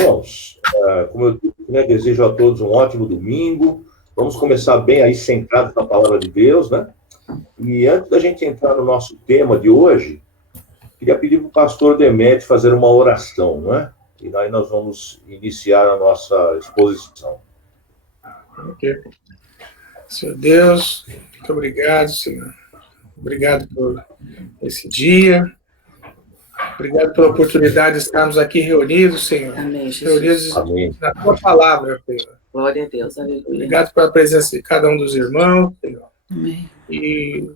Irmãos, como eu disse, né, desejo a todos um ótimo domingo. Vamos começar bem aí, centrados na palavra de Deus, né? E antes da gente entrar no nosso tema de hoje, queria pedir para o pastor Demétrio fazer uma oração, não é? E daí nós vamos iniciar a nossa exposição. Ok. Senhor Deus, muito obrigado, Senhor. Obrigado por esse dia. Obrigado pela oportunidade de estarmos aqui reunidos, Senhor. Amém, Jesus. Reunidos Amém. na Tua palavra, Senhor. Glória a Deus, aleluia. Obrigado pela presença de cada um dos irmãos, Senhor. Amém. E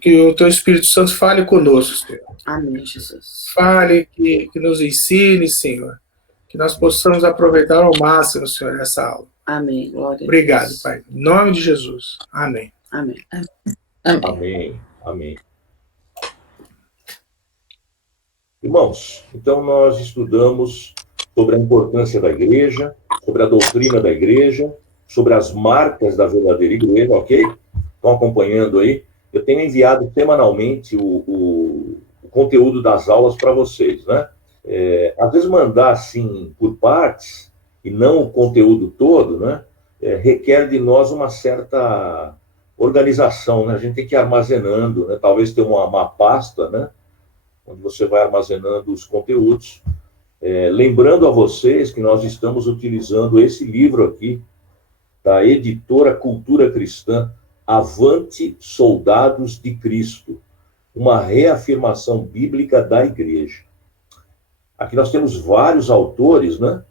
que o Teu Espírito Santo fale conosco, Senhor. Amém, Jesus. Fale, que nos ensine, Senhor. Que nós possamos aproveitar ao máximo, Senhor, essa aula. Amém, glória a Deus. Obrigado, Pai. Em nome de Jesus. Amém. Amém. Amém. Amém. Irmãos, então nós estudamos sobre a importância da igreja, sobre a doutrina da igreja, sobre as marcas da verdadeira igreja, ok? Estão acompanhando aí? Eu tenho enviado semanalmente o conteúdo das aulas para vocês, né? Às vezes mandar assim por partes e não o conteúdo todo, né? Requer de nós uma certa organização, né? A gente tem que ir armazenando, né? Talvez ter uma pasta, né? Onde você vai armazenando os conteúdos. Lembrando a vocês que nós estamos utilizando esse livro aqui, da editora Cultura Cristã, Avante, Soldados de Cristo, uma reafirmação bíblica da igreja. Aqui nós temos vários autores, né?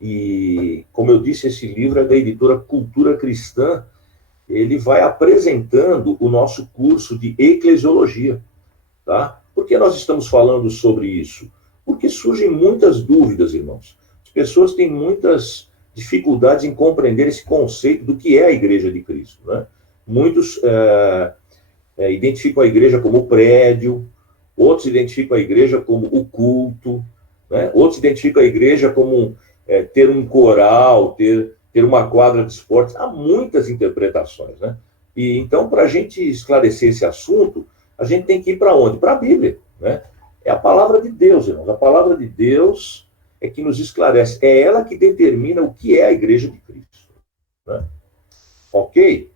E, como eu disse, esse livro é da editora Cultura Cristã. Ele vai apresentando o nosso curso de eclesiologia, tá? Por que nós estamos falando sobre isso? Porque surgem muitas dúvidas, irmãos. As pessoas têm muitas dificuldades em compreender esse conceito do que é a Igreja de Cristo, né? Muitos identificam a igreja como prédio, outros identificam a igreja como o culto, né? Outros identificam a igreja como ter um coral, ter uma quadra de esportes. Há muitas interpretações, né? E então, para a gente esclarecer esse assunto, a gente tem que ir para onde? Para a Bíblia, né? É a palavra de Deus, irmãos. A palavra de Deus é que nos esclarece. É ela que determina o que é a igreja de Cristo, né? Ok?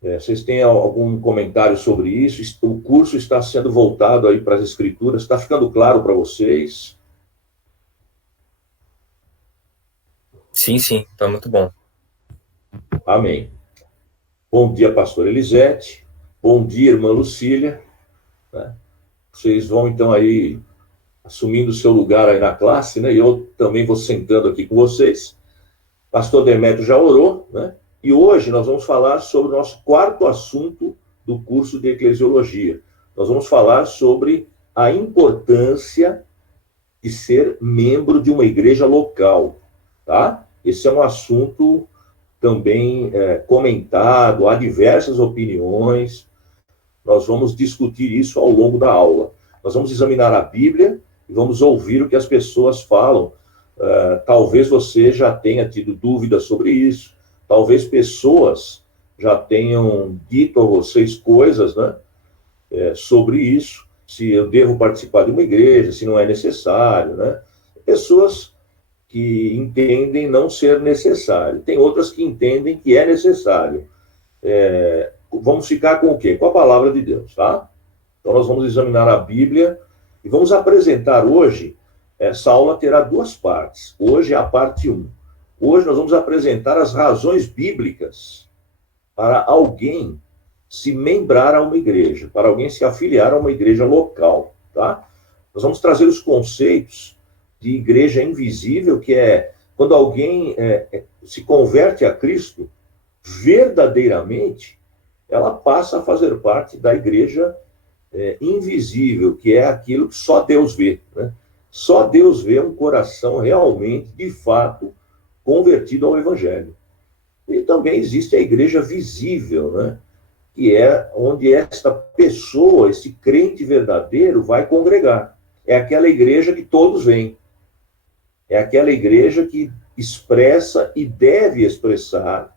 Vocês têm algum comentário sobre isso? O curso está sendo voltado aí para as Escrituras. Está ficando claro para vocês? Sim, está muito bom. Amém. Bom dia, pastor Elisete. Bom dia, irmã Lucília. Vocês vão, então, aí assumindo o seu lugar aí na classe, né? E eu também vou sentando aqui com vocês. Pastor Demétrio já orou, né? E hoje nós vamos falar sobre o nosso quarto assunto do curso de eclesiologia. Nós vamos falar sobre a importância de ser membro de uma igreja local, tá? Esse é um assunto também comentado, há diversas opiniões. Nós vamos discutir isso ao longo da aula. Nós vamos examinar a Bíblia e vamos ouvir o que as pessoas falam. Talvez você já tenha tido dúvidas sobre isso. Talvez pessoas já tenham dito a vocês coisas, né, sobre isso. Se eu devo participar de uma igreja, se não é necessário, né? Pessoas que entendem não ser necessário. Tem outras que entendem que é necessário. Vamos ficar com o quê? Com a palavra de Deus, tá? Então, nós vamos examinar a Bíblia e vamos apresentar hoje, essa aula terá duas partes. Hoje é a parte 1. Hoje nós vamos apresentar as razões bíblicas para alguém se membrar a uma igreja, para alguém se afiliar a uma igreja local, tá? Nós vamos trazer os conceitos de igreja invisível, que é quando alguém se converte a Cristo, verdadeiramente, ela passa a fazer parte da igreja invisível, que é aquilo que só Deus vê, né? Só Deus vê um coração realmente, de fato, convertido ao Evangelho. E também existe a igreja visível, né? Que é onde esta pessoa, esse crente verdadeiro, vai congregar. É aquela igreja que todos veem. É aquela igreja que expressa e deve expressar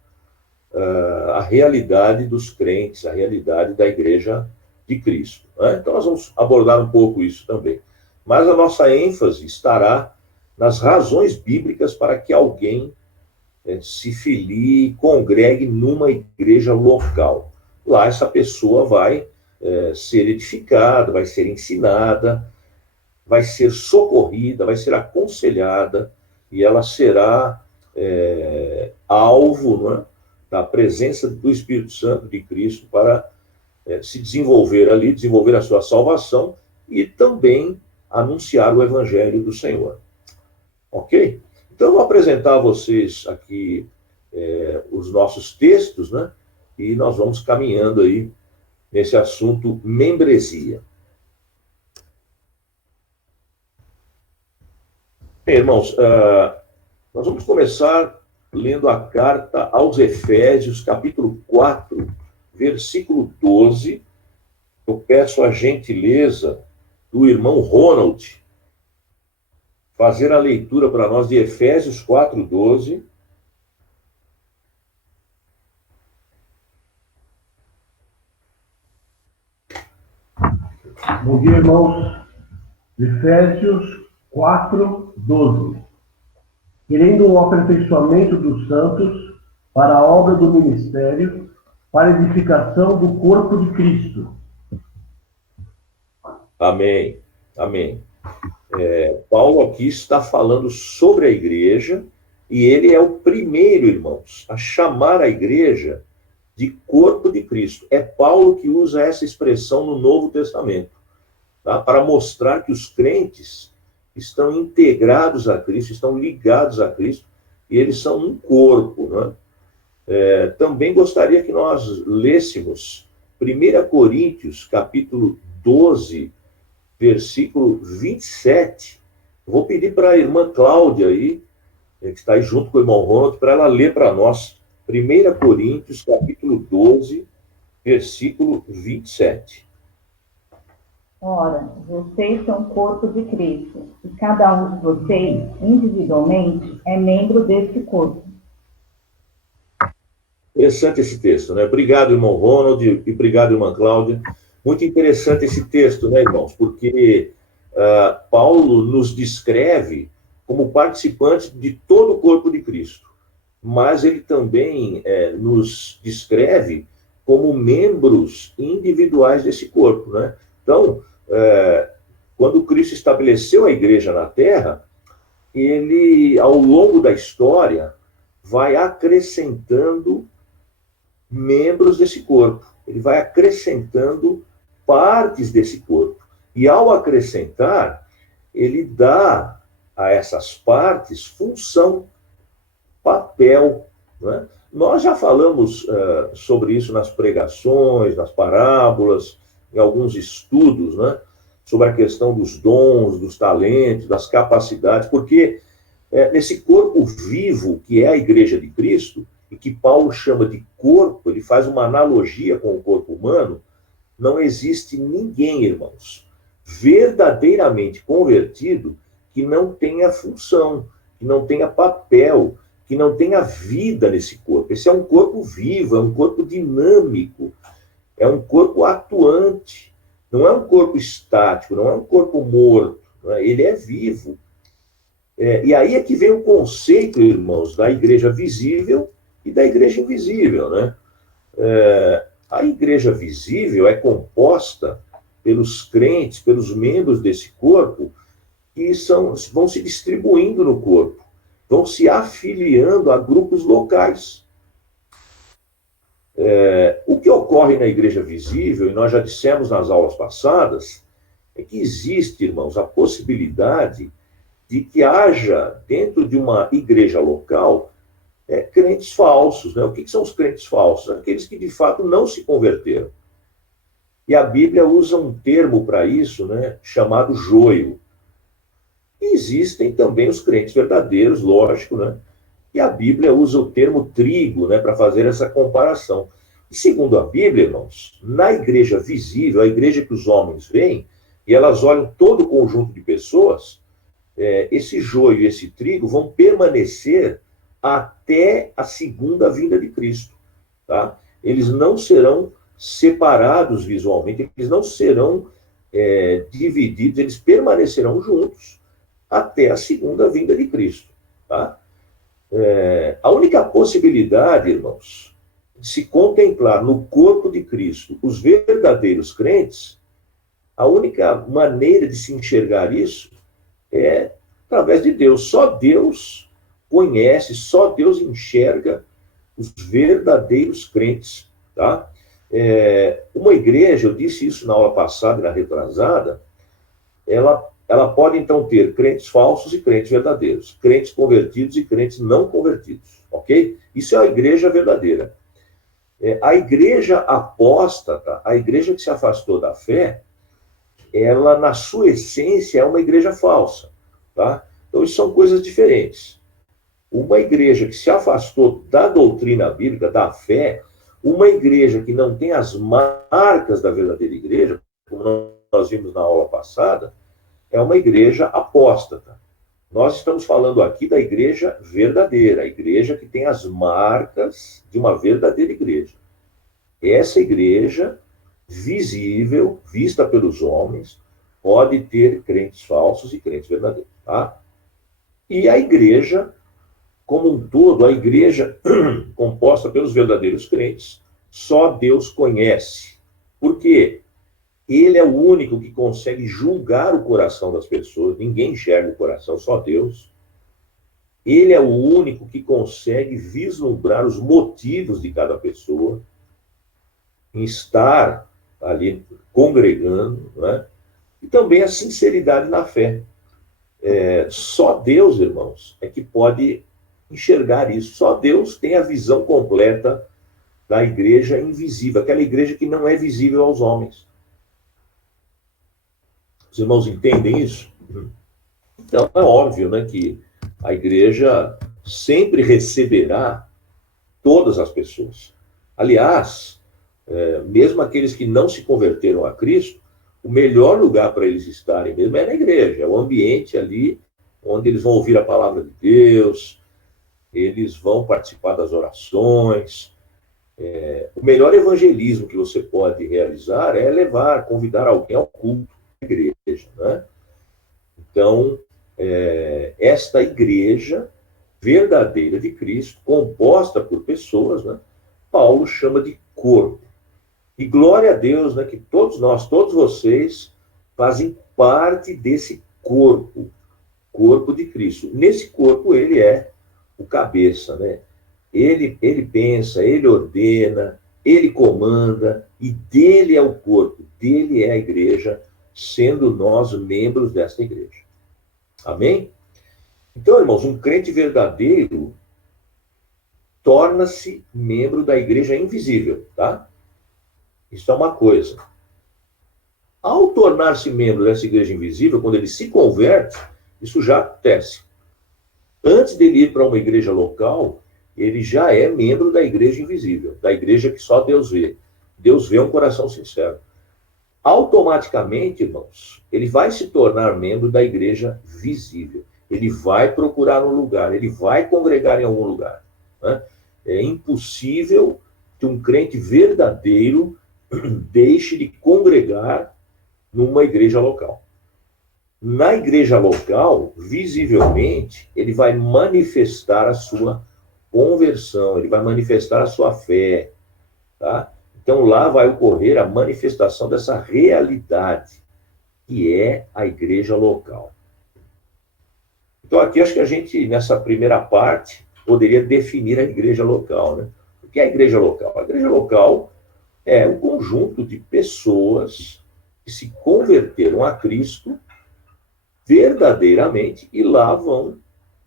a realidade dos crentes, a realidade da igreja de Cristo, né? Então, nós vamos abordar um pouco isso também. Mas a nossa ênfase estará nas razões bíblicas para que alguém se filie, congregue numa igreja local. Lá essa pessoa vai ser edificada, vai ser ensinada, vai ser socorrida, vai ser aconselhada, e ela será alvo, não é, da presença do Espírito Santo de Cristo para se desenvolver ali, desenvolver a sua salvação e também anunciar o Evangelho do Senhor. Ok? Então, eu vou apresentar a vocês aqui os nossos textos, né? E nós vamos caminhando aí nesse assunto membresia. Bem, irmãos, nós vamos começar lendo a carta aos Efésios, capítulo 4, versículo 12. Eu peço a gentileza do irmão Ronald fazer a leitura para nós de Efésios 4, 12. Bom dia, irmãos. Efésios 4, 12. Querendo o aperfeiçoamento dos santos para a obra do ministério, para a edificação do corpo de Cristo. Amém. Amém. Paulo aqui está falando sobre a igreja, e ele é o primeiro, irmãos, a chamar a igreja de corpo de Cristo. É Paulo que usa essa expressão no Novo Testamento, tá? Para mostrar que os crentes estão integrados a Cristo, estão ligados a Cristo, e eles são um corpo, né? Também gostaria que nós lêssemos 1 Coríntios, capítulo 12, versículo 27. Vou pedir para a irmã Cláudia aí, que está aí junto com o irmão Ronald, para ela ler para nós 1 Coríntios, capítulo 12, versículo 27. Ora, vocês são o corpo de Cristo, e cada um de vocês, individualmente, é membro desse corpo. Interessante esse texto, né? Obrigado, irmão Ronald, e obrigado, irmã Cláudia. Muito interessante esse texto, né, irmãos? Porque Paulo nos descreve como participantes de todo o corpo de Cristo, mas ele também nos descreve como membros individuais desse corpo, né? Então, quando Cristo estabeleceu a igreja na Terra, ele, ao longo da história, vai acrescentando membros desse corpo. Ele vai acrescentando partes desse corpo. E, ao acrescentar, ele dá a essas partes função, papel, né? Nós já falamos sobre isso nas pregações, nas parábolas, em alguns estudos, né? Sobre a questão dos dons, dos talentos, das capacidades, porque nesse corpo vivo, que é a igreja de Cristo, e que Paulo chama de corpo, ele faz uma analogia com o corpo humano, não existe ninguém, irmãos, verdadeiramente convertido que não tenha função, que não tenha papel, que não tenha vida nesse corpo. Esse é um corpo vivo, é um corpo dinâmico, é um corpo atuante, não é um corpo estático, não é um corpo morto, né? Ele é vivo. E aí é que vem o conceito, irmãos, da igreja visível e da igreja invisível, né? A igreja visível é composta pelos crentes, pelos membros desse corpo, que vão se distribuindo no corpo, vão se afiliando a grupos locais. O que ocorre na igreja visível, e nós já dissemos nas aulas passadas, é que existe, irmãos, a possibilidade de que haja, dentro de uma igreja local, crentes falsos, né? O que são os crentes falsos? Aqueles que, de fato, não se converteram. E a Bíblia usa um termo para isso, né? Chamado joio. E existem também os crentes verdadeiros, lógico, né? E a Bíblia usa o termo trigo, né? Para fazer essa comparação. E segundo a Bíblia, irmãos, na igreja visível, a igreja que os homens veem, e elas olham todo o conjunto de pessoas, esse joio e esse trigo vão permanecer até a segunda vinda de Cristo, tá? Eles não serão separados visualmente, eles não serão divididos, eles permanecerão juntos até a segunda vinda de Cristo. Tá? A única possibilidade, irmãos, de se contemplar no corpo de Cristo os verdadeiros crentes, a única maneira de se enxergar isso é através de Deus. Só Deus conhece, só Deus enxerga os verdadeiros crentes. Tá? Uma igreja, eu disse isso na aula passada e na retrasada, ela pode então ter crentes falsos e crentes verdadeiros, crentes convertidos e crentes não convertidos, ok? Isso é a igreja verdadeira. A igreja apóstata, a igreja que se afastou da fé, ela, na sua essência, é uma igreja falsa, tá? Então, isso são coisas diferentes. Uma igreja que se afastou da doutrina bíblica, da fé, uma igreja que não tem as marcas da verdadeira igreja, como nós vimos na aula passada, é uma igreja apóstata. Nós estamos falando aqui da igreja verdadeira, a igreja que tem as marcas de uma verdadeira igreja. Essa igreja visível, vista pelos homens, pode ter crentes falsos e crentes verdadeiros. Tá? E a igreja, como um todo, a igreja composta pelos verdadeiros crentes, só Deus conhece. Por quê? Ele é o único que consegue julgar o coração das pessoas, ninguém enxerga o coração, só Deus. Ele é o único que consegue vislumbrar os motivos de cada pessoa em estar ali congregando, né? E também a sinceridade na fé. Só Deus, irmãos, é que pode enxergar isso. Só Deus tem a visão completa da igreja invisível, aquela igreja que não é visível aos homens. Os irmãos entendem isso? Então, é óbvio, né, que a igreja sempre receberá todas as pessoas. Aliás, mesmo aqueles que não se converteram a Cristo, o melhor lugar para eles estarem mesmo é na igreja, é o ambiente ali onde eles vão ouvir a palavra de Deus, eles vão participar das orações. O melhor evangelismo que você pode realizar é convidar alguém ao culto da igreja, né? Então, esta igreja verdadeira de Cristo, composta por pessoas, né, Paulo chama de corpo. E glória a Deus, né, que todos nós, todos vocês, fazem parte desse corpo de Cristo. Nesse corpo, ele é o cabeça, né? Ele pensa, ele ordena, ele comanda, e dele é o corpo, dele é a igreja, sendo nós membros desta igreja. Amém? Então, irmãos, um crente verdadeiro torna-se membro da igreja invisível, tá? Isso é uma coisa. Ao tornar-se membro dessa igreja invisível, quando ele se converte, isso já acontece. Antes dele ir para uma igreja local, ele já é membro da igreja invisível, da igreja que só Deus vê. Deus vê um coração sincero. Automaticamente, irmãos, ele vai se tornar membro da igreja visível. Ele vai procurar um lugar, ele vai congregar em algum lugar, né? É impossível que um crente verdadeiro deixe de congregar numa igreja local. Na igreja local, visivelmente, ele vai manifestar a sua conversão, ele vai manifestar a sua fé, tá? Então, lá vai ocorrer a manifestação dessa realidade, que é a igreja local. Então, aqui acho que a gente, nessa primeira parte, poderia definir a igreja local, né? O que é a igreja local? A igreja local é um conjunto de pessoas que se converteram a Cristo verdadeiramente e lá vão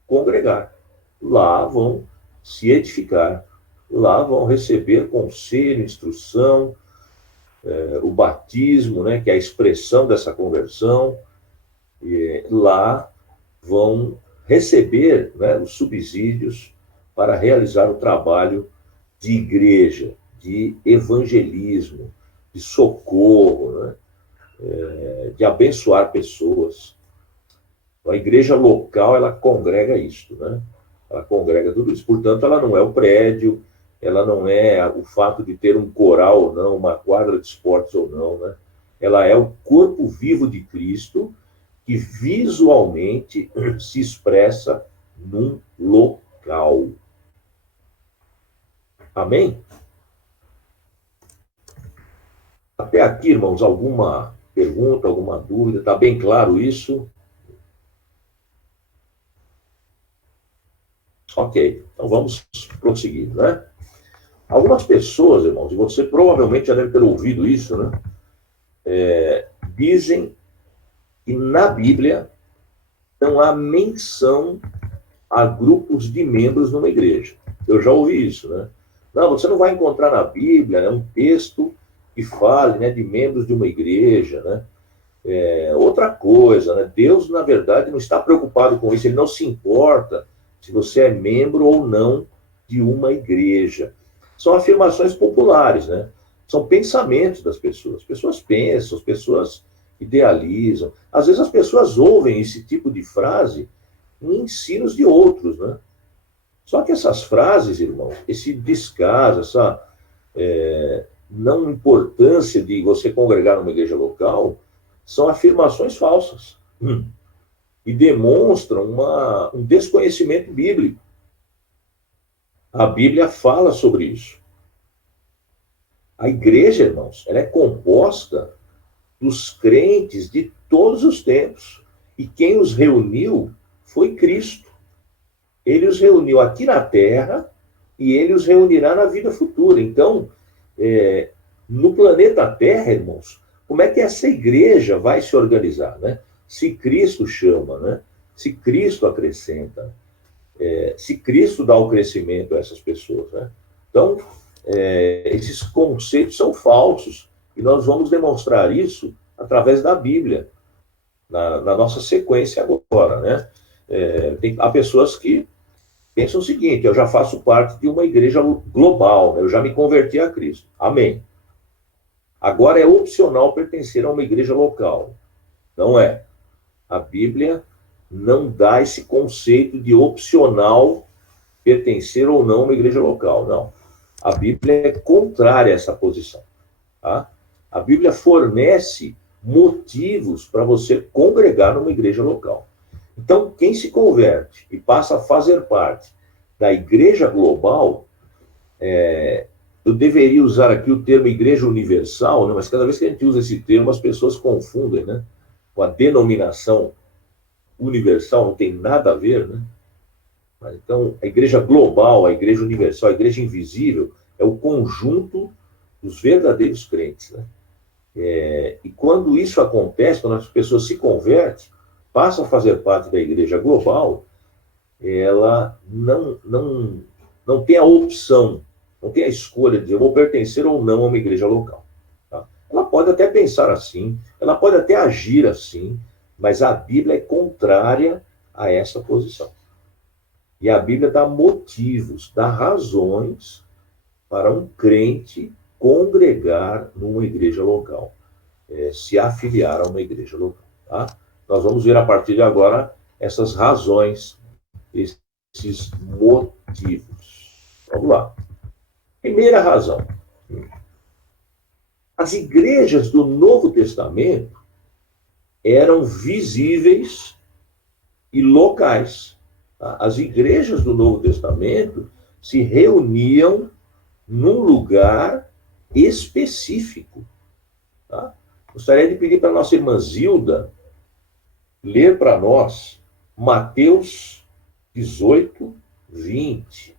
congregar, lá vão se edificar, lá vão receber conselho, instrução, o batismo, né, que é a expressão dessa conversão, e lá vão receber, né, os subsídios para realizar o trabalho de igreja, de evangelismo, de socorro, né, de abençoar pessoas. A igreja local, ela congrega isto, né? Ela congrega tudo isso. Portanto, ela não é o prédio, ela não é o fato de ter um coral ou não, uma quadra de esportes ou não, né? Ela é o corpo vivo de Cristo que visualmente se expressa num local. Amém? Até aqui, irmãos, alguma pergunta, alguma dúvida? Está bem claro isso? Ok, então vamos prosseguir, né? Algumas pessoas, irmãos, e você provavelmente já deve ter ouvido isso, né? Dizem que na Bíblia não há menção a grupos de membros numa igreja. Eu já ouvi isso, né? Não, você não vai encontrar na Bíblia, né, um texto que fale, né, de membros de uma igreja, né? Outra coisa, né? Deus, na verdade, não está preocupado com isso, ele não se importa se você é membro ou não de uma igreja. São afirmações populares, né? São pensamentos das pessoas. As pessoas pensam, as pessoas idealizam. Às vezes as pessoas ouvem esse tipo de frase em ensinos de outros, né? Só que essas frases, irmãos, esse descaso, essa não importância de você congregar numa igreja local, são afirmações falsas. E demonstram um desconhecimento bíblico. A Bíblia fala sobre isso. A igreja, irmãos, ela é composta dos crentes de todos os tempos. E quem os reuniu foi Cristo. Ele os reuniu aqui na terra e ele os reunirá na vida futura. Então, no planeta Terra, irmãos, como é que essa igreja vai se organizar, né? Se Cristo chama, né? Se Cristo acrescenta, se Cristo dá o crescimento a essas pessoas, né? Então, esses conceitos são falsos e nós vamos demonstrar isso através da Bíblia, na nossa sequência agora, né? Há pessoas que pensam o seguinte: eu já faço parte de uma igreja global, né? Eu já me converti a Cristo. Amém. Agora é opcional pertencer a uma igreja local. Não é. A Bíblia não dá esse conceito de opcional pertencer ou não a uma igreja local, não. A Bíblia é contrária a essa posição, tá? A Bíblia fornece motivos para você congregar numa igreja local. Então, quem se converte e passa a fazer parte da igreja global, eu deveria usar aqui o termo igreja universal, né? Mas cada vez que a gente usa esse termo, as pessoas confundem, né? Com a denominação universal, não tem nada a ver, né? Então, a igreja global, a igreja universal, a igreja invisível, é o conjunto dos verdadeiros crentes, né? E quando isso acontece, quando as pessoas se convertem, passam a fazer parte da igreja global, ela não tem a opção, não tem a escolha de eu vou pertencer ou não a uma igreja local. Tá? Ela pode até pensar assim, ela pode até agir assim, mas a Bíblia é contrária a essa posição. E a Bíblia dá motivos, dá razões para um crente congregar numa igreja local, se afiliar a uma igreja local. Tá? Nós vamos ver a partir de agora essas razões, esses motivos. Vamos lá. Primeira razão. As igrejas do Novo Testamento eram visíveis e locais. Tá? As igrejas do Novo Testamento se reuniam num lugar específico. Tá? Gostaria de pedir para a nossa irmã Zilda ler para nós Mateus 18, 20.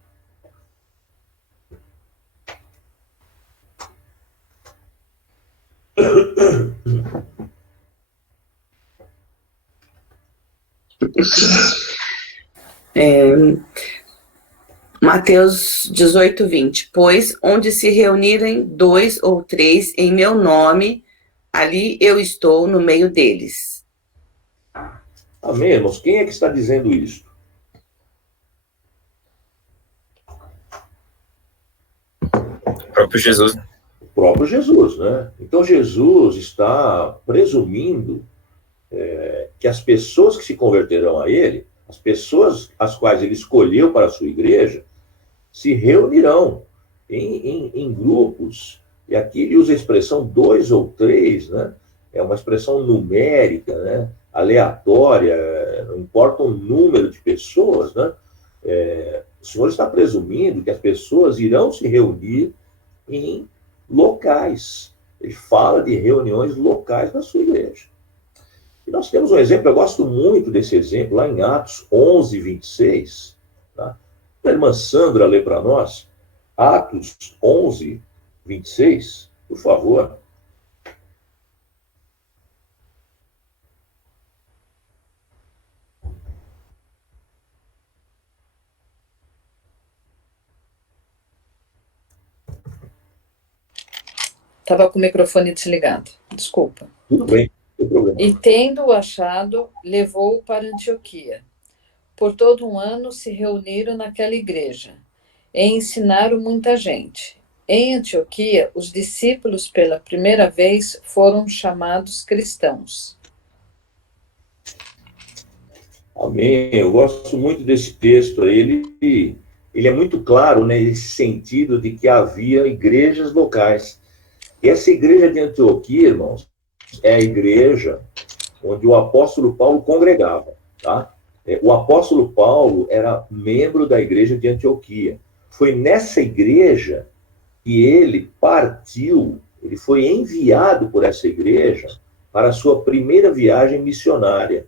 Mateus 18, 20. Pois onde se reunirem 2 ou 3 em meu nome, ali eu estou no meio deles. Amém, irmãos? Quem é que está dizendo isso? O próprio Jesus. O próprio Jesus, né? Então Jesus está presumindo que as pessoas que se converterão a ele, as pessoas as quais ele escolheu para a sua igreja, se reunirão em grupos, e aqui ele usa a expressão 2 ou 3, né? é uma expressão numérica, né? Aleatória, não importa o número de pessoas, né? O Senhor está presumindo que as pessoas irão se reunir em locais. Ele fala de reuniões locais na sua igreja. E nós temos um exemplo, eu gosto muito desse exemplo, lá em Atos 11, 26. Tá? A irmã Sandra lê para nós, Atos 11, 26, por favor. Estava com o microfone desligado, desculpa. Tudo bem, não tem problema. E tendo-o achado, levou-o para Antioquia. Por todo um ano se reuniram naquela igreja e ensinaram muita gente. Em Antioquia, os discípulos pela primeira vez foram chamados cristãos. Amém. Eu gosto muito desse texto. Ele é muito claro, né, nesse sentido de que havia igrejas locais. E essa igreja de Antioquia, irmãos, é a igreja onde o apóstolo Paulo congregava, tá? O apóstolo Paulo era membro da igreja de Antioquia. Foi nessa igreja que ele partiu, ele foi enviado por essa igreja para a sua primeira viagem missionária,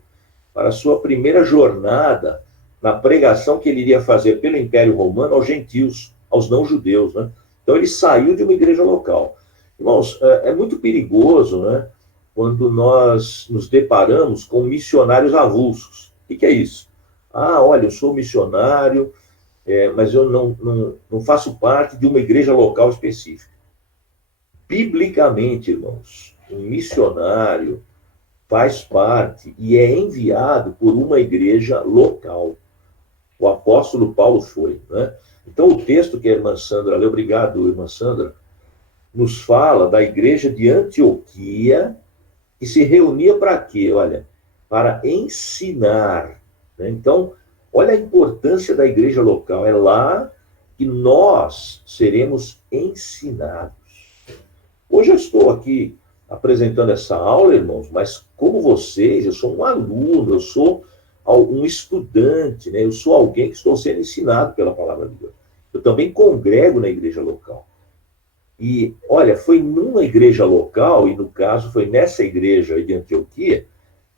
para a sua primeira jornada na pregação que ele iria fazer pelo Império Romano aos gentios, aos não-judeus, né? Então ele saiu de uma igreja local. Irmãos, é muito perigoso, né, quando nós nos deparamos com missionários avulsos. O que é isso? Ah, olha, eu sou missionário, mas eu não faço parte de uma igreja local específica. Biblicamente, irmãos, um missionário faz parte e é enviado por uma igreja local. O apóstolo Paulo foi, né? Então, o texto que a irmã Sandra leu, obrigado, irmã Sandra, nos fala da igreja de Antioquia, que se reunia para quê? Olha, para ensinar, né? Então, olha a importância da igreja local. É lá que nós seremos ensinados. Hoje eu estou aqui apresentando essa aula, irmãos, mas como vocês, eu sou um aluno, eu sou um estudante, né? Eu sou alguém que estou sendo ensinado pela palavra de Deus. Eu também congrego na igreja local. E, olha, foi numa igreja local, e no caso foi nessa igreja de Antioquia,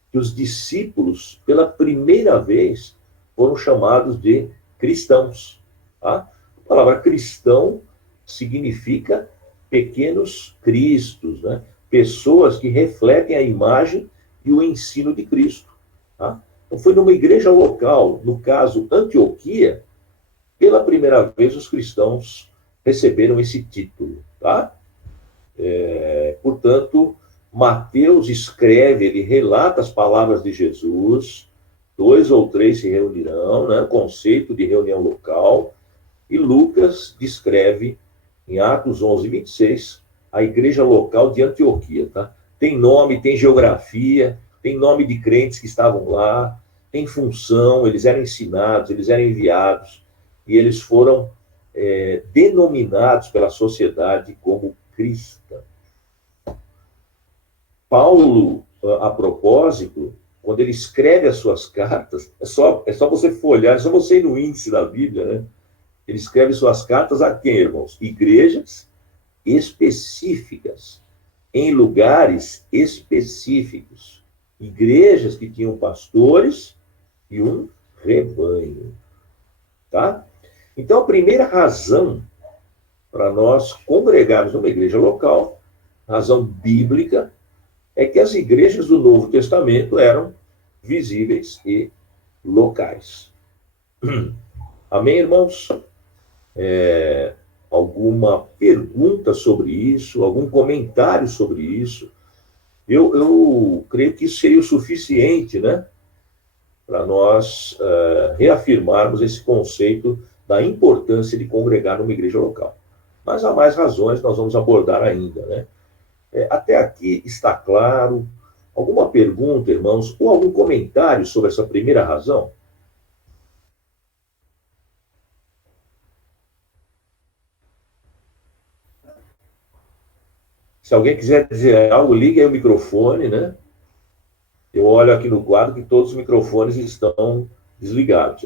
que os discípulos, pela primeira vez, foram chamados de cristãos. Tá? A palavra cristão significa pequenos cristos, né? Pessoas que refletem a imagem e o ensino de Cristo. Tá? Então foi numa igreja local, no caso Antioquia, pela primeira vez os cristãos receberam esse título. Tá? Portanto, Mateus escreve, ele relata as palavras de Jesus, 2 ou 3 se reunirão, né? Conceito de reunião local, e Lucas descreve, em Atos 11, 26, a igreja local de Antioquia. Tá? Tem nome, tem geografia, tem nome de crentes que estavam lá, tem função, eles eram ensinados, eles eram enviados, e eles foram denominados pela sociedade como cristãos. Paulo, a propósito, quando ele escreve as suas cartas, é só você folhear, é só você ir no índice da Bíblia, né? Ele escreve suas cartas a quem, irmãos? Igrejas específicas, em lugares específicos. Igrejas que tinham pastores e um rebanho. Tá? Então, a primeira razão para nós congregarmos numa igreja local, razão bíblica, é que as igrejas do Novo Testamento eram visíveis e locais. Amém, irmãos? Alguma pergunta sobre isso? Algum comentário sobre isso? Eu creio que isso seria o suficiente, né? Para nós reafirmarmos esse conceito da importância de congregar numa igreja local. Mas há mais razões, nós vamos abordar ainda, né? Até aqui está claro. Alguma pergunta, irmãos, ou algum comentário sobre essa primeira razão? Se alguém quiser dizer algo, ligue aí o microfone, né? Eu olho aqui no quadro que todos os microfones estão desligados.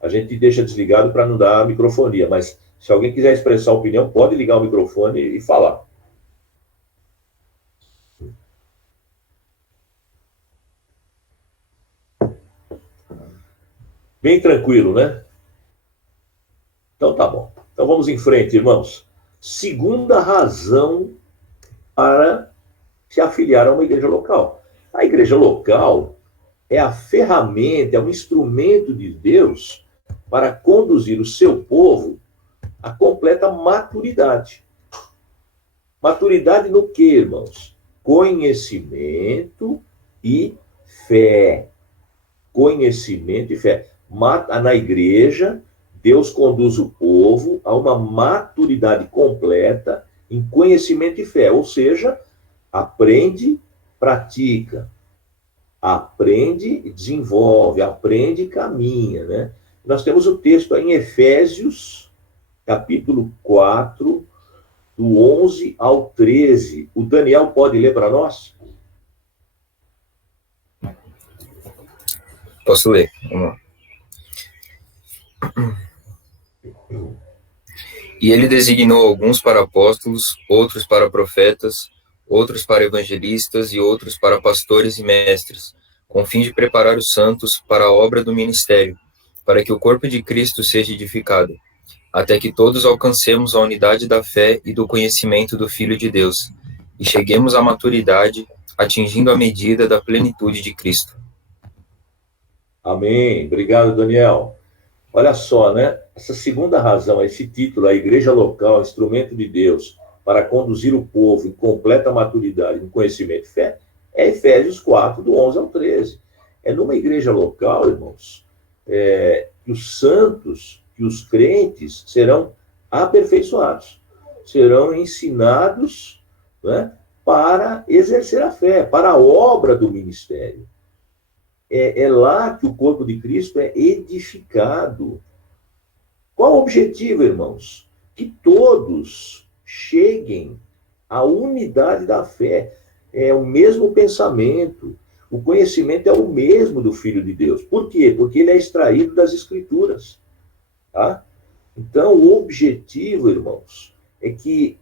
A gente deixa desligado para não dar microfonia, mas se alguém quiser expressar opinião, pode ligar o microfone e falar. Bem tranquilo, né? Então tá bom. Então vamos em frente, irmãos. Segunda razão para se afiliar a uma igreja local. A igreja local é a ferramenta, é um instrumento de Deus para conduzir o seu povo à completa maturidade. Maturidade no quê, irmãos? Conhecimento e fé. Conhecimento e fé. Na igreja, Deus conduz o povo a uma maturidade completa em conhecimento e fé, ou seja, aprende, pratica, aprende, desenvolve, aprende e caminha, né? Nós temos o texto aí em Efésios, capítulo 4, do 11 ao 13. O Daniel pode ler para nós? Posso ler? Vamos lá. E ele designou alguns para apóstolos, outros para profetas, outros para evangelistas e outros para pastores e mestres, com o fim de preparar os santos para a obra do ministério, para que o corpo de Cristo seja edificado, até que todos alcancemos a unidade da fé e do conhecimento do Filho de Deus, e cheguemos à maturidade, atingindo a medida da plenitude de Cristo. Amém. Obrigado, Daniel. Olha só, né? Essa segunda razão, esse título, a igreja local, instrumento de Deus, para conduzir o povo em completa maturidade, em conhecimento e fé, é Efésios 4, do 11 ao 13. É numa igreja local, irmãos, que os santos, que os crentes serão aperfeiçoados, serão ensinados, né, para exercer a fé, para a obra do ministério. É lá que o corpo de Cristo é edificado. Qual o objetivo, irmãos? Que todos cheguem à unidade da fé. É o mesmo pensamento. O conhecimento é o mesmo do Filho de Deus. Por quê? Porque ele é extraído das Escrituras. Tá? Então, o objetivo, irmãos, é que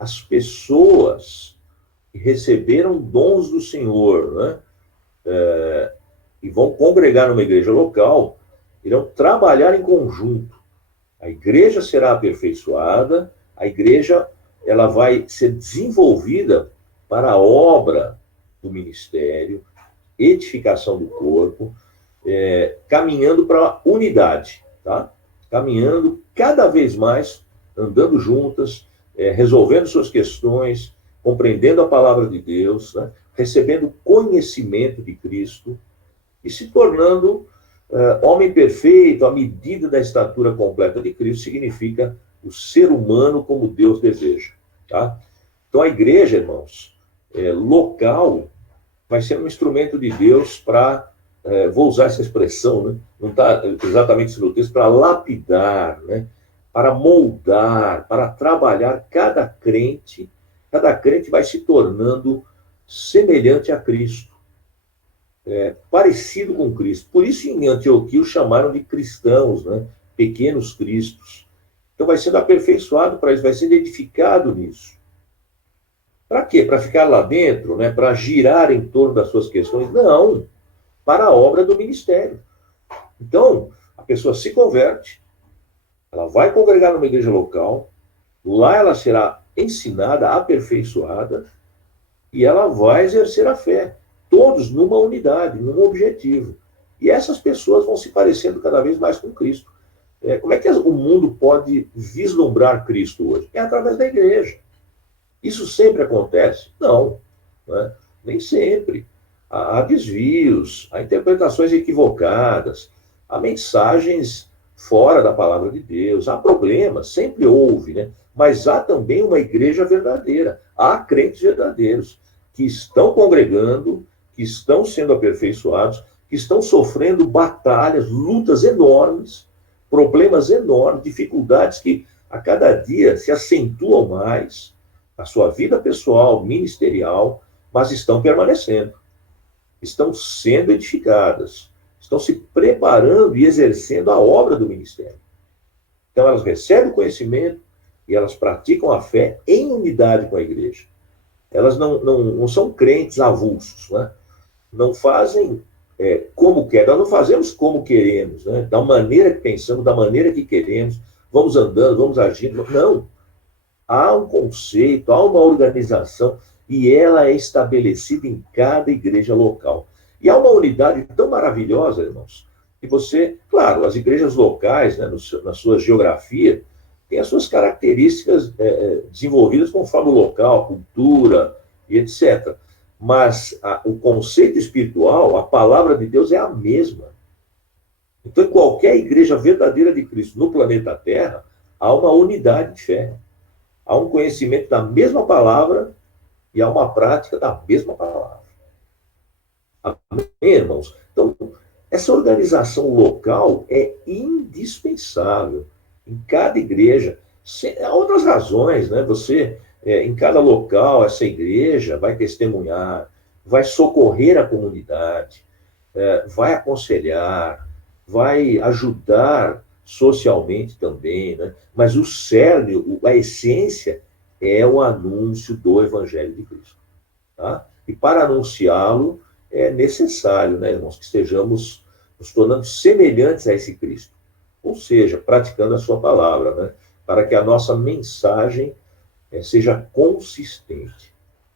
as pessoas que receberam dons do Senhor, né, e vão congregar numa igreja local, irão trabalhar em conjunto. A igreja será aperfeiçoada, a igreja ela vai ser desenvolvida para a obra do ministério, edificação do corpo, caminhando para a unidade, tá? Caminhando cada vez mais, andando juntas, resolvendo suas questões, compreendendo a palavra de Deus, né? Recebendo conhecimento de Cristo, e se tornando homem perfeito, à medida da estatura completa de Cristo, significa o ser humano como Deus deseja. Tá? Então, a igreja, irmãos, local, vai ser um instrumento de Deus para, vou usar essa expressão, né? Não está exatamente isso no texto, para lapidar, né? Para moldar, para trabalhar cada crente vai se tornando semelhante a Cristo. Parecido com Cristo. Por isso, em Antioquia, o chamaram de cristãos, né? Pequenos cristos. Então, vai sendo aperfeiçoado para isso, vai sendo edificado nisso. Para quê? Para ficar lá dentro, né? Para girar em torno das suas questões? Não, para a obra do ministério. Então, a pessoa se converte, ela vai congregar numa igreja local, lá ela será ensinada, aperfeiçoada, e ela vai exercer a fé. Todos numa unidade, num objetivo. E essas pessoas vão se parecendo cada vez mais com Cristo. Como é que o mundo pode vislumbrar Cristo hoje? É através da igreja. Isso sempre acontece? Não, né? Nem sempre. Há desvios, há interpretações equivocadas, há mensagens fora da palavra de Deus, há problemas, sempre houve, né? Mas há também uma igreja verdadeira, há crentes verdadeiros que estão congregando, que estão sendo aperfeiçoados, que estão sofrendo batalhas, lutas enormes, problemas enormes, dificuldades que a cada dia se acentuam mais, na sua vida pessoal, ministerial, mas estão permanecendo, estão sendo edificadas, estão se preparando e exercendo a obra do ministério. Então, elas recebem o conhecimento e elas praticam a fé em unidade com a igreja. Elas não são crentes avulsos, né? Não fazem como querem, nós não fazemos como queremos, né? Da maneira que pensamos, da maneira que queremos, vamos andando, vamos agindo. Não. Há um conceito, há uma organização, e ela é estabelecida em cada igreja local. E há uma unidade tão maravilhosa, irmãos, que você, claro, as igrejas locais, né, na sua geografia, têm as suas características desenvolvidas conforme o local, cultura e etc. Mas o conceito espiritual, a palavra de Deus é a mesma. Então, em qualquer igreja verdadeira de Cristo no planeta Terra, há uma unidade de fé. Há um conhecimento da mesma palavra e há uma prática da mesma palavra. Amém, irmãos? Então, essa organização local é indispensável em cada igreja. Há outras razões, né? Você, em cada local, essa igreja vai testemunhar, vai socorrer a comunidade, vai aconselhar, vai ajudar socialmente também, né? Mas o cerne, a essência, é o anúncio do Evangelho de Cristo. Tá? E para anunciá-lo, é necessário, né, irmãos, que estejamos nos tornando semelhantes a esse Cristo. Ou seja, praticando a sua palavra, né? Para que a nossa mensagem seja consistente.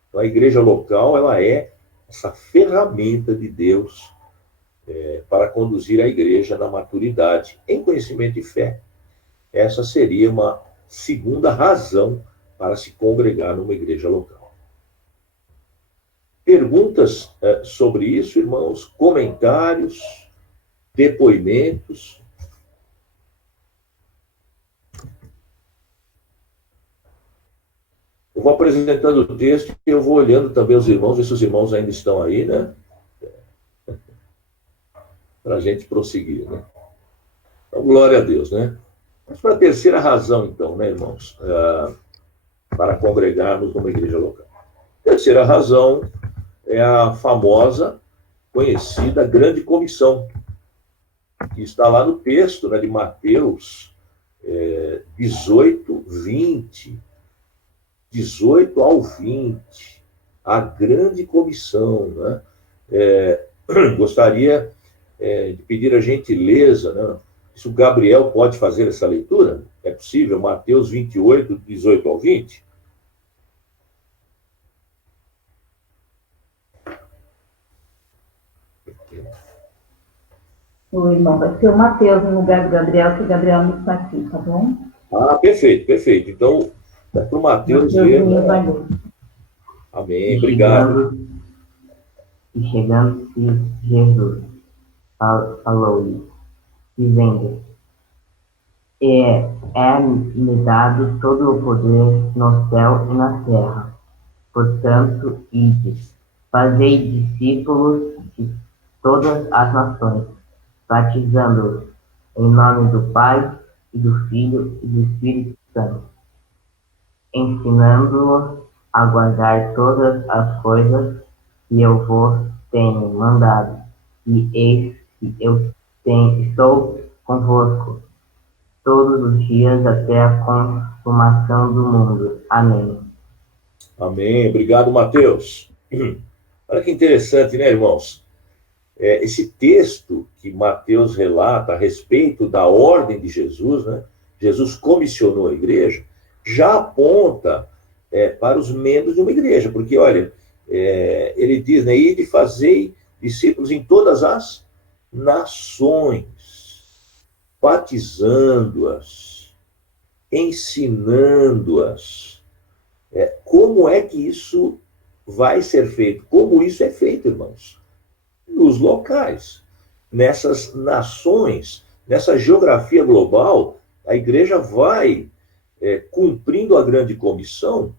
Então, a igreja local, ela é essa ferramenta de Deus para conduzir a igreja na maturidade, em conhecimento e fé. Essa seria uma segunda razão para se congregar numa igreja local. Perguntas sobre isso, irmãos? Comentários? Depoimentos? Eu vou apresentando o texto e eu vou olhando também os irmãos, ver se os irmãos ainda estão aí, né? Para a gente prosseguir, né? Então, glória a Deus, né? Mas para a terceira razão, então, né, irmãos? Para congregarmos numa igreja local. A terceira razão é a famosa, conhecida Grande Comissão, que está lá no texto, né, de Mateus 18, 20. 18 ao 20. A Grande Comissão, né? Gostaria de pedir a gentileza, né? Se o Gabriel pode fazer essa leitura, é possível? Mateus 28, 18 ao 20. O irmão vai ser o Mateus no lugar do Gabriel, que o Gabriel não está aqui, tá bom? Ah, perfeito, perfeito. Então, é para o Mateus ler. Amém, obrigado. E chegando-se Jesus, falou-lhe, dizendo: é-me dado todo o poder no céu e na terra. Portanto, ide, fazei discípulos de todas as nações, batizando-os em nome do Pai, e do Filho e do Espírito Santo, ensinando-os a guardar todas as coisas que eu vos tenho mandado. E eis que eu estou convosco todos os dias até a consumação do mundo. Amém. Amém. Obrigado, Mateus. Olha que interessante, né, irmãos? Esse texto que Mateus relata a respeito da ordem de Jesus, né? Jesus comissionou a igreja, já aponta para os membros de uma igreja, porque, olha, ele diz, né, ide fazei discípulos em todas as nações, batizando-as, ensinando-as. Como é que isso vai ser feito? Como isso é feito, irmãos? Nos locais, nessas nações, nessa geografia global, a igreja vai cumprindo a grande comissão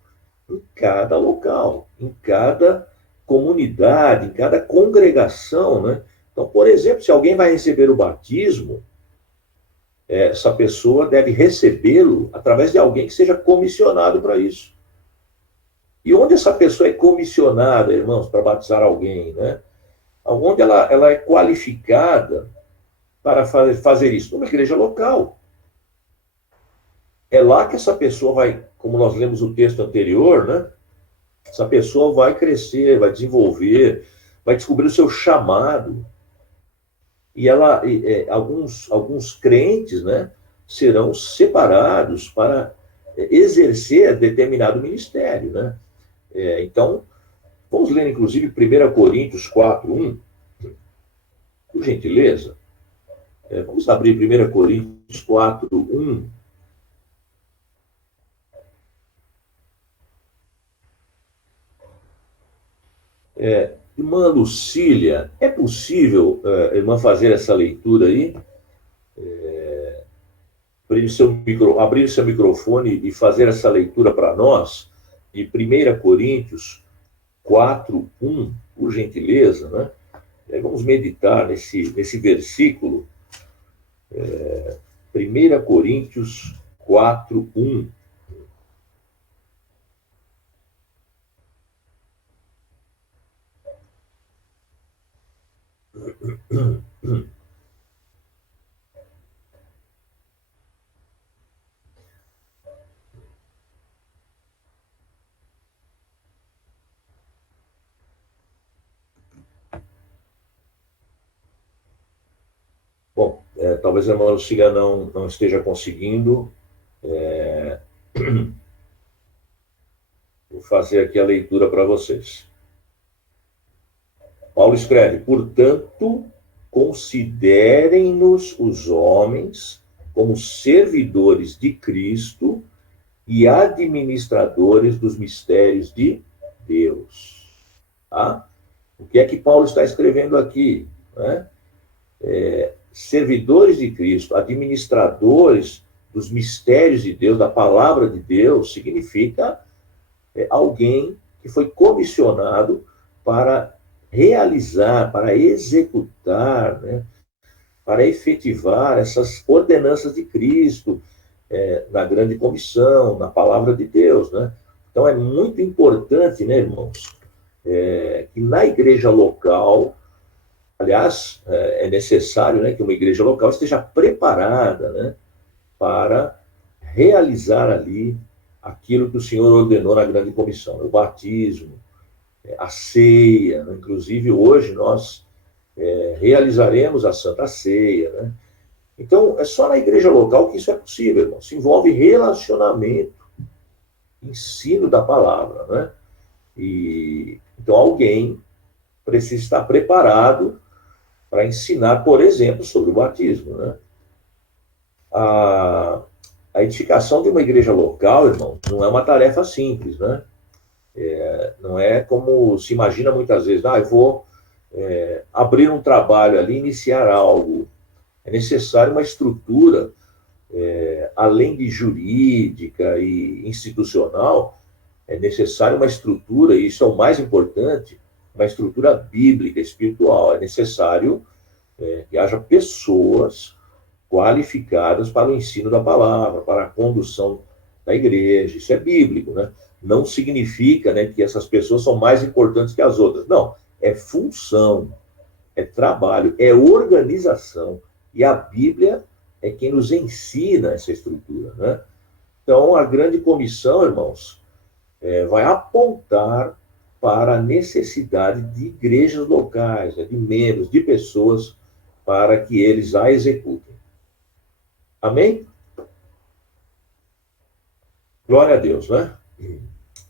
em cada local, em cada comunidade, em cada congregação, né? Então, por exemplo, se alguém vai receber o batismo, essa pessoa deve recebê-lo através de alguém que seja comissionado para isso. E onde essa pessoa é comissionada, irmãos, para batizar alguém, né? Onde ela é qualificada para fazer isso? Numa igreja local. É lá que essa pessoa vai, como nós lemos o texto anterior, né? Essa pessoa vai crescer, vai desenvolver, vai descobrir o seu chamado. E alguns crentes, né, serão separados para exercer determinado ministério, né? Então, vamos ler, inclusive, 1 Coríntios 4:1, por gentileza. Vamos abrir 1 Coríntios 4:1. Irmã Lucília, é possível, irmã, fazer essa leitura aí? Abrir seu microfone e fazer essa leitura para nós, de 1 Coríntios 4:1, por gentileza, né? Vamos meditar nesse versículo, 1 Coríntios 4:1. Bom, talvez a irmã Lucília não esteja conseguindo. Vou fazer aqui a leitura para vocês. Paulo escreve: portanto, considerem-nos os homens como servidores de Cristo e administradores dos mistérios de Deus. Tá? O que é que Paulo está escrevendo aqui? Né? Servidores de Cristo, administradores dos mistérios de Deus, da palavra de Deus, significa alguém que foi comissionado para realizar, para executar, né, para efetivar essas ordenanças de Cristo, na grande comissão, na palavra de Deus, né? Então é muito importante, né, irmãos, que na igreja local, aliás, é necessário, né, que uma igreja local esteja preparada, né, para realizar ali aquilo que o Senhor ordenou na grande comissão, o batismo, a ceia, né? Inclusive hoje nós realizaremos a Santa Ceia, né? Então, é só na igreja local que isso é possível, irmão. Se envolve relacionamento, ensino da palavra, né? Então, alguém precisa estar preparado para ensinar, por exemplo, sobre o batismo, né? A edificação de uma igreja local, irmão, não é uma tarefa simples, né? Não é como se imagina muitas vezes, eu vou abrir um trabalho ali, iniciar algo. É necessário uma estrutura, além de jurídica e institucional, é necessário uma estrutura, e isso é o mais importante, uma estrutura bíblica, espiritual. É necessário que haja pessoas qualificadas para o ensino da palavra, para a condução da igreja. Isso é bíblico, né? Não significa, né, que essas pessoas são mais importantes que as outras. Não, é função, é trabalho, é organização. E a Bíblia é quem nos ensina essa estrutura, né? Então, a grande comissão, irmãos, vai apontar para a necessidade de igrejas locais, né, de membros, de pessoas, para que eles a executem. Amém? Glória a Deus, né?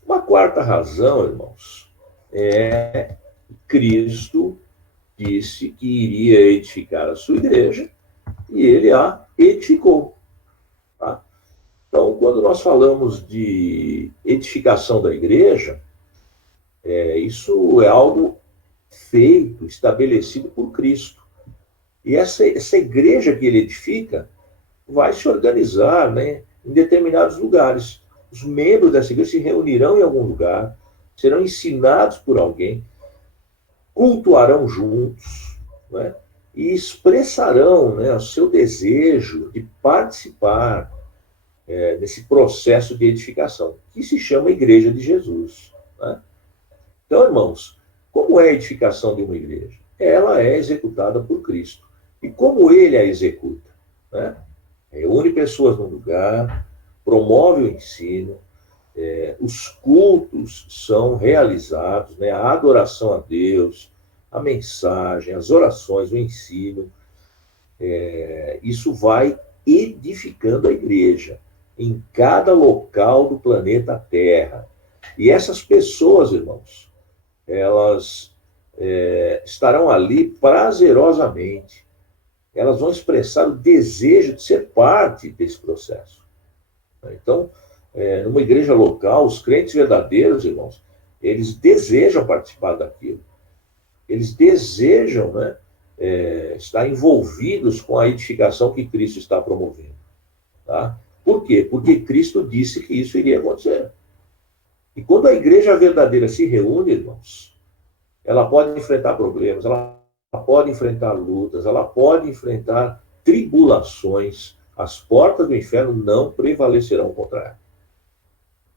Uma quarta razão, irmãos, Cristo disse que iria edificar a sua igreja e ele a edificou. Tá? Então, quando nós falamos de edificação da igreja, isso é algo feito, estabelecido por Cristo. E essa igreja que ele edifica vai se organizar, né, em determinados lugares. Os membros dessa igreja se reunirão em algum lugar, serão ensinados por alguém, cultuarão juntos, né, e expressarão, né, o seu desejo de participar desse processo de edificação, que se chama Igreja de Jesus. né? Então, irmãos, como é a edificação de uma igreja? Ela é executada por Cristo. E como ele a executa? Né? Reúne pessoas no lugar, promove o ensino, os cultos são realizados, né? A adoração a Deus, a mensagem, as orações, o ensino, isso vai edificando a igreja em cada local do planeta Terra. E essas pessoas, irmãos, elas estarão ali prazerosamente. Elas vão expressar o desejo de ser parte desse processo. Então, numa igreja local, os crentes verdadeiros, irmãos, eles desejam participar daquilo. Eles desejam, né, estar envolvidos com a edificação que Cristo está promovendo. Tá? Por quê? Porque Cristo disse que isso iria acontecer. E quando a igreja verdadeira se reúne, irmãos, ela pode enfrentar problemas, ela pode enfrentar lutas, ela pode enfrentar tribulações. As portas do inferno não prevalecerão contra ela.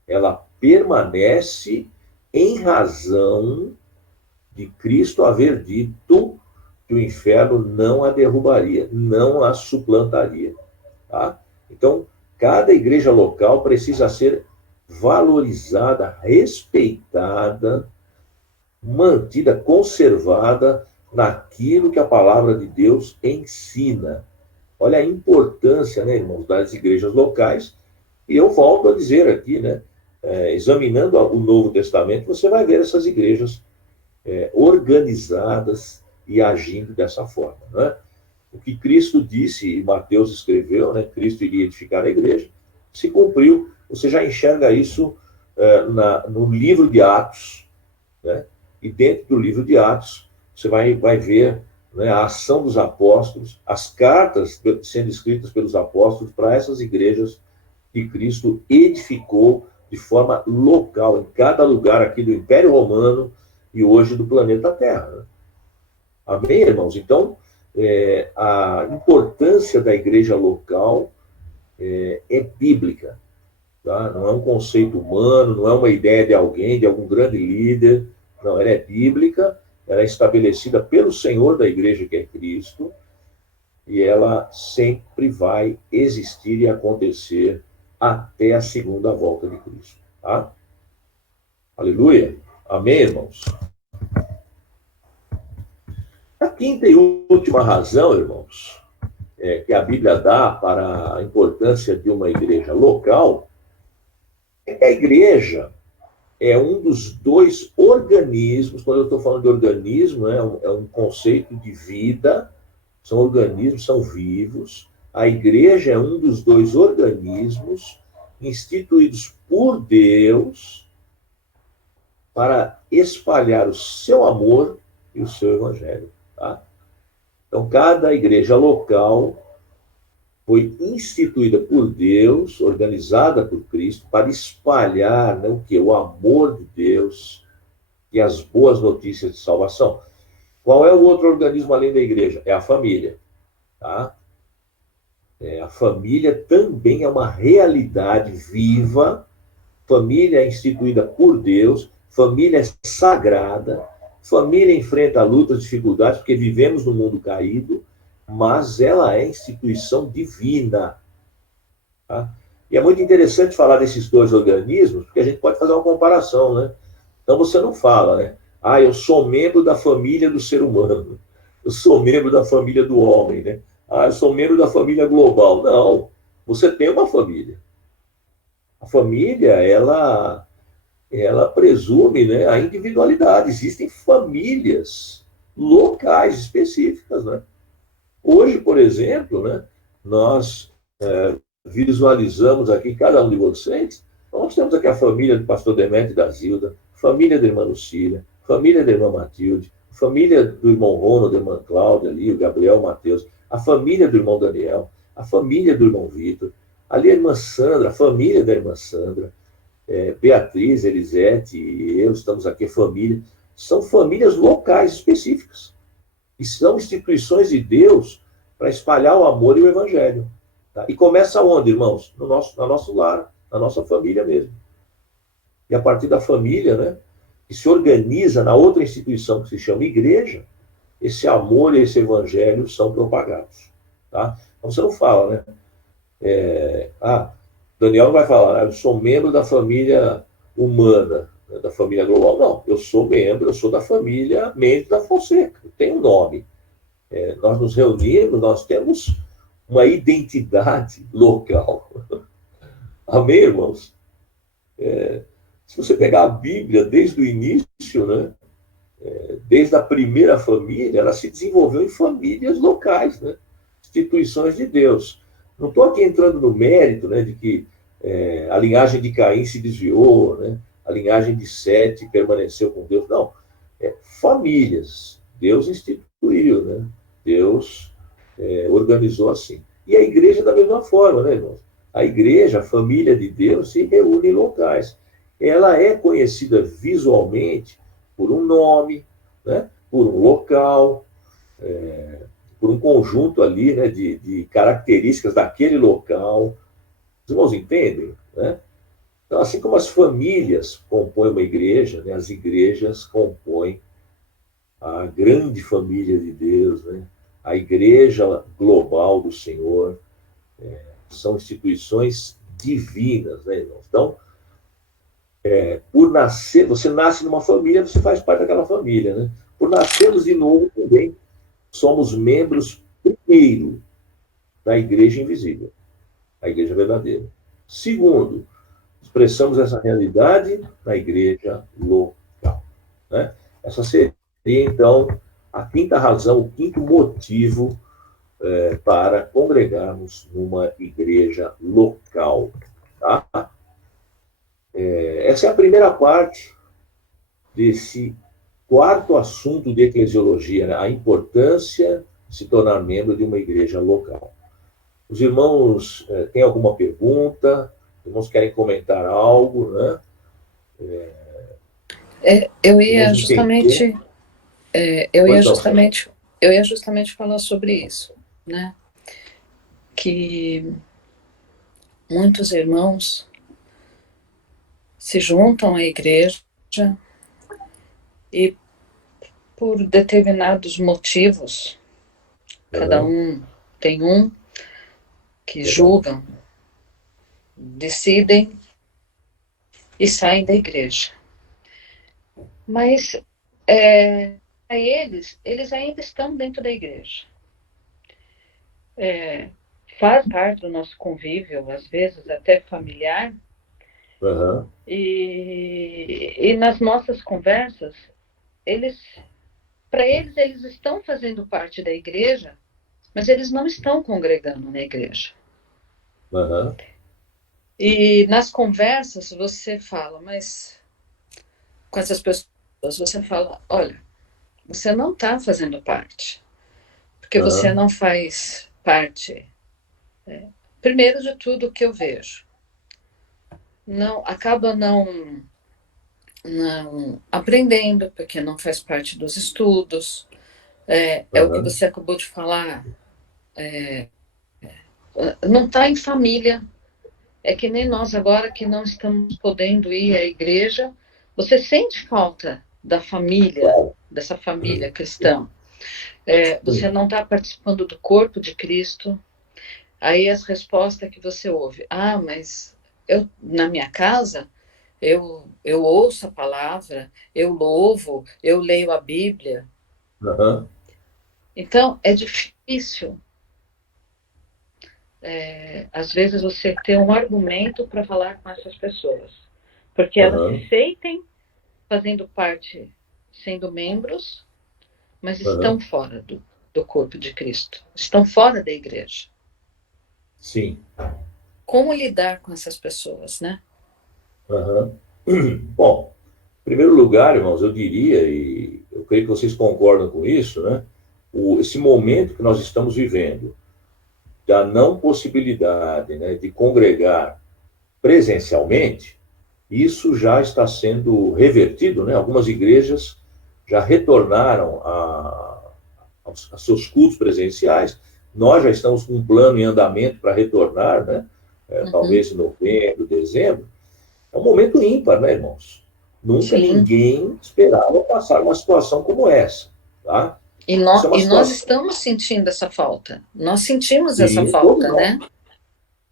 Ela permanece em razão de Cristo haver dito que o inferno não a derrubaria, não a suplantaria. Tá? Então, cada igreja local precisa ser valorizada, respeitada, mantida, conservada naquilo que a palavra de Deus ensina. Olha a importância, né, irmãos, das igrejas locais. E eu volto a dizer aqui, né, examinando o Novo Testamento, você vai ver essas igrejas organizadas e agindo dessa forma. Né? O que Cristo disse, e Mateus escreveu, né, Cristo iria edificar a igreja, se cumpriu. Você já enxerga isso no livro de Atos, né? E dentro do livro de Atos, você vai ver, né, a ação dos apóstolos, as cartas sendo escritas pelos apóstolos para essas igrejas que Cristo edificou de forma local, em cada lugar aqui do Império Romano e hoje do planeta Terra. Né? Amém, irmãos? Então, a importância da igreja local é bíblica. Tá? Não é um conceito humano, não é uma ideia de alguém, de algum grande líder. Não, ela é bíblica, ela é estabelecida pelo Senhor da igreja, que é Cristo, e ela sempre vai existir e acontecer até a segunda volta de Cristo. Tá? Aleluia. Amém, irmãos? A quinta e última razão, irmãos, que a Bíblia dá para a importância de uma igreja local é que a igreja é um dos dois organismos. Quando eu estou falando de organismo, é um conceito de vida, são organismos, são vivos. A igreja é um dos dois organismos instituídos por Deus para espalhar o seu amor e o seu evangelho. Tá? Então, cada igreja local foi instituída por Deus, organizada por Cristo, para espalhar, né, o quê? O amor de Deus e as boas notícias de salvação. Qual é o outro organismo além da igreja? É a família. Tá? A família também é uma realidade viva. Família é instituída por Deus, família é sagrada, família enfrenta lutas, dificuldades, porque vivemos num mundo caído, mas ela é instituição divina. Tá? E é muito interessante falar desses dois organismos, porque a gente pode fazer uma comparação, né? Então você não fala, né? Ah, eu sou membro da família do ser humano, eu sou membro da família do homem, né? Ah, eu sou membro da família global. Não, você tem uma família. A família, ela presume, né, a individualidade. Existem famílias locais específicas, né? Hoje, por exemplo, né, nós visualizamos aqui, cada um de vocês, nós temos aqui a família do pastor Demetrio da Zilda, família da irmã Lucília, família da irmã Matilde, família do irmão Ronald, da irmã Cláudia ali, o Gabriel, o Mateus, a família do irmão Daniel, a família do irmão Vitor, ali a irmã Sandra, a família da irmã Sandra, Beatriz, Elisete e eu estamos aqui, família. São famílias locais específicas. E são instituições de Deus para espalhar o amor e o evangelho. Tá? E começa onde, irmãos? No nosso lar, na nossa família mesmo. E a partir da família, né, que se organiza na outra instituição que se chama igreja, esse amor e esse evangelho são propagados. Tá? Então você não fala, né? Daniel não vai falar, eu sou membro da família humana, né, da família global. Não, eu sou da família Mendes da Fonseca, tem um nome. Nós nos reunimos, nós temos uma identidade local. Amém, irmãos? Se você pegar a Bíblia desde o início, né, desde a primeira família, ela se desenvolveu em famílias locais, né, instituições de Deus. Não estou aqui entrando no mérito, né, de que a linhagem de Caim se desviou, né, a linhagem de Sete permaneceu com Deus. Não, famílias. Deus instituiu, né? Deus organizou assim. E a igreja da mesma forma, né, irmãos? A igreja, a família de Deus, se reúne em locais. Ela é conhecida visualmente por um nome, né, por um local, por um conjunto ali, né, de características daquele local. Os irmãos entendem? Né? Então, assim como as famílias compõem uma igreja, né, as igrejas compõem a grande família de Deus, né? A igreja global do Senhor, são instituições divinas, né, irmãos? Então, por nascer, você nasce numa família, você faz parte daquela família, né? Por nascermos de novo também, somos membros, primeiro, da igreja invisível, a igreja verdadeira. Segundo, expressamos essa realidade na igreja local, né? Essa seria, então, a quinta razão, o quinto motivo para congregarmos numa igreja local, tá? Essa é a primeira parte desse quarto assunto de eclesiologia, né? A importância de se tornar membro de uma igreja local. Os irmãos têm alguma pergunta? Os irmãos querem comentar algo, né? Eu ia justamente falar sobre isso, né? Que muitos irmãos se juntam à igreja e, por determinados motivos, cada um tem um, que julgam, decidem e saem da igreja. Mas eles ainda estão dentro da igreja. Faz parte do nosso convívio, às vezes até familiar. E nas nossas conversas, para eles estão fazendo parte da igreja, mas eles não estão congregando na igreja. E nas conversas você fala, mas com essas pessoas você fala, olha, você não está fazendo parte, porque você não faz parte, primeiro de tudo que eu vejo, acaba não aprendendo, porque não faz parte dos estudos, o que você acabou de falar, não está em família. É que nem nós agora que não estamos podendo ir à igreja, você sente falta da família, dessa família cristã. Você não está participando do corpo de Cristo. Aí as respostas que você ouve, mas eu, na minha casa, eu ouço a palavra, eu louvo, eu leio a Bíblia. Então, é difícil, às vezes, você ter um argumento para falar com essas pessoas. Porque elas se sentem fazendo parte, sendo membros, mas estão fora do corpo de Cristo. Estão fora da igreja. Sim. Como lidar com essas pessoas, né? Bom, em primeiro lugar, irmãos, eu diria, e eu creio que vocês concordam com isso, né? Esse momento que nós estamos vivendo, da não possibilidade, né, de congregar presencialmente, isso já está sendo revertido, né? Algumas igrejas já retornaram aos seus cultos presenciais. Nós já estamos com um plano em andamento para retornar, né? Talvez em novembro, dezembro. É um momento ímpar, né, irmãos? Nunca Sim. ninguém esperava passar uma situação como essa, tá? E Isso nós, é uma e nós situação. estamos sentindo essa falta. Nós sentimos essa Sim, todos falta, nós. né?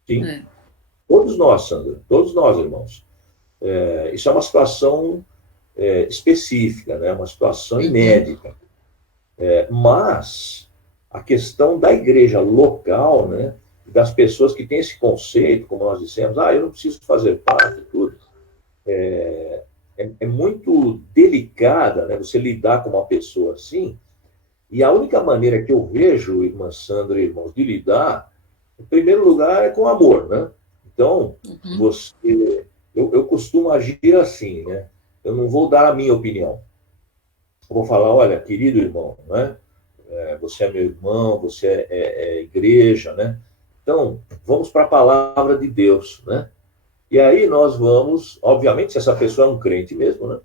Sim, É. todos nós, Sandra, todos nós, irmãos. Isso é uma situação específica, né? Uma situação inédita. Mas a questão da igreja local, né? Das pessoas que têm esse conceito, como nós dissemos, eu não preciso fazer parte de tudo. É muito delicada, né? Você lidar com uma pessoa assim. E a única maneira que eu vejo, irmã Sandra e irmãos, de lidar, em primeiro lugar, é com amor, né? Então, eu costumo agir assim, né? Eu não vou dar a minha opinião. Eu vou falar, olha, querido irmão, né? Você é meu irmão, você é igreja, né? Então, vamos para a palavra de Deus, né? E aí nós vamos, obviamente, se essa pessoa é um crente mesmo, né?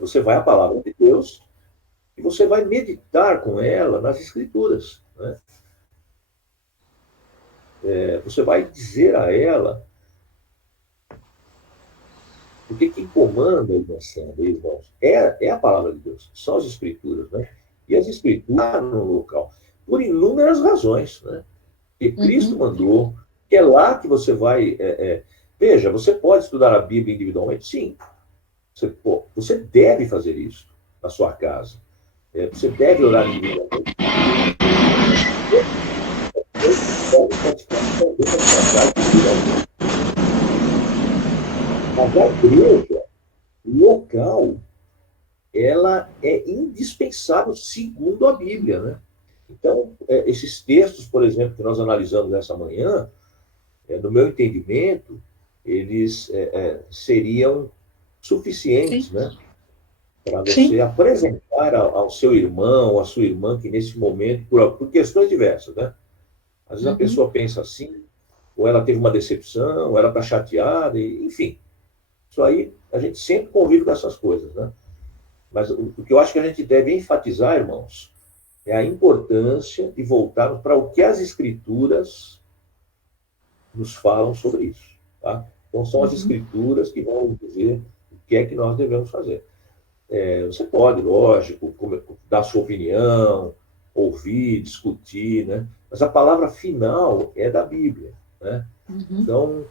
Você vai à palavra de Deus e você vai meditar com ela nas Escrituras, né? Você vai dizer a ela porque quem comanda a emoção, irmãos, é a palavra de Deus, são as Escrituras, né? E as Escrituras no local, por inúmeras razões, né? Que Cristo mandou, que é lá que você vai. Veja, você pode estudar a Bíblia individualmente? Sim. Você deve fazer isso na sua casa. Você deve orar individualmente. Mas a igreja local, ela é indispensável segundo a Bíblia, né? Então, esses textos, por exemplo, que nós analisamos nessa manhã, no meu entendimento, eles seriam suficientes, né? Para você apresentar ao seu irmão, à sua irmã, que nesse momento, por questões diversas, né? Às vezes a pessoa pensa assim, ou ela teve uma decepção, ou ela está chateada, enfim. Isso aí, a gente sempre convive com essas coisas, né? Mas o que eu acho que a gente deve enfatizar, irmãos, é a importância de voltarmos para o que as Escrituras nos falam sobre isso, tá? Então, são as Escrituras que vão dizer o que é que nós devemos fazer. Você pode, lógico, dar sua opinião, ouvir, discutir, né? Mas a palavra final é da Bíblia, né? Então,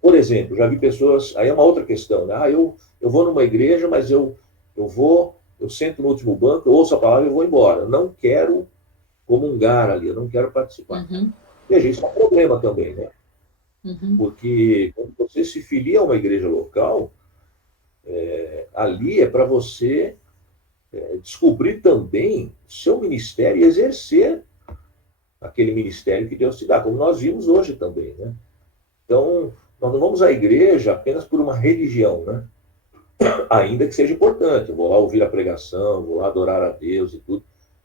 por exemplo, já vi pessoas, aí é uma outra questão, né? Eu vou numa igreja, mas eu sento no último banco, eu ouço a palavra e eu vou embora. Eu não quero comungar ali, eu não quero participar. Veja, isso é um problema também, né? Porque quando você se filia a uma igreja local, ali é para você descobrir também seu ministério e exercer aquele ministério que Deus te dá, como nós vimos hoje também, né? Então, nós não vamos à igreja apenas por uma religião, né? Ainda que seja importante, eu vou lá ouvir a pregação, vou lá adorar a Deus e tudo.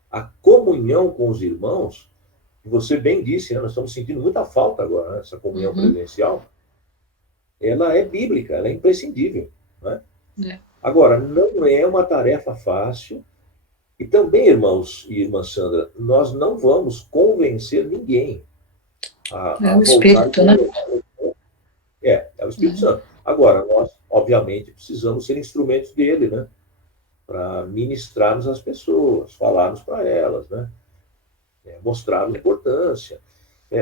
A comunhão com os irmãos, que você bem disse, né? Nós estamos sentindo muita falta agora, né? Essa comunhão presencial, ela é bíblica, ela é imprescindível, né? Agora, não é uma tarefa fácil. E também, irmãos e irmã Sandra, nós não vamos convencer ninguém a o Espírito, né? É o Espírito Santo. Agora, nós, obviamente, precisamos ser instrumentos dele, né? Para ministrarmos às pessoas, falarmos para elas, né? Mostrarmos a importância.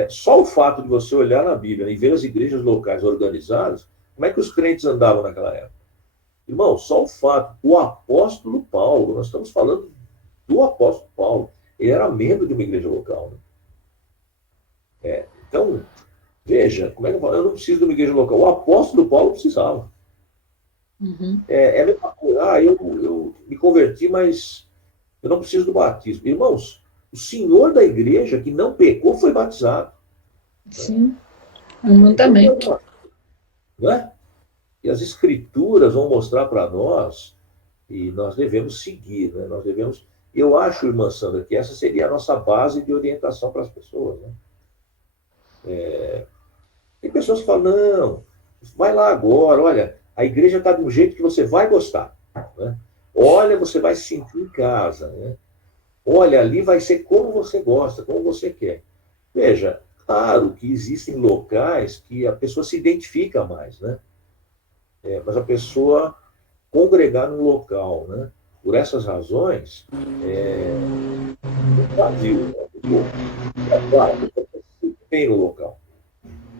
Só o fato de você olhar na Bíblia e ver as igrejas locais organizadas, como é que os crentes andavam naquela época? Irmão, só o fato, o apóstolo Paulo, nós estamos falando do apóstolo Paulo, ele era membro de uma igreja local, né? Então, veja, como é que eu falo? Eu não preciso de uma igreja local. O apóstolo Paulo precisava. É a mesma coisa. Eu me converti, mas eu não preciso do batismo. Irmãos, o senhor da igreja que não pecou foi batizado. Sim, é um mandamento. Né? E as escrituras vão mostrar para nós e nós devemos seguir, né? Nós devemos. Eu acho, irmã Sandra, que essa seria a nossa base de orientação para as pessoas, né? Tem pessoas que falam, não, vai lá agora, olha, a igreja está de um jeito que você vai gostar, né? Olha, você vai se sentir em casa, né? Olha, ali vai ser como você gosta, como você quer. Veja, claro que existem locais que a pessoa se identifica mais, né? mas a pessoa congregar no local, né? Por essas razões, o vazio, né? É claro, a pessoa tem no local,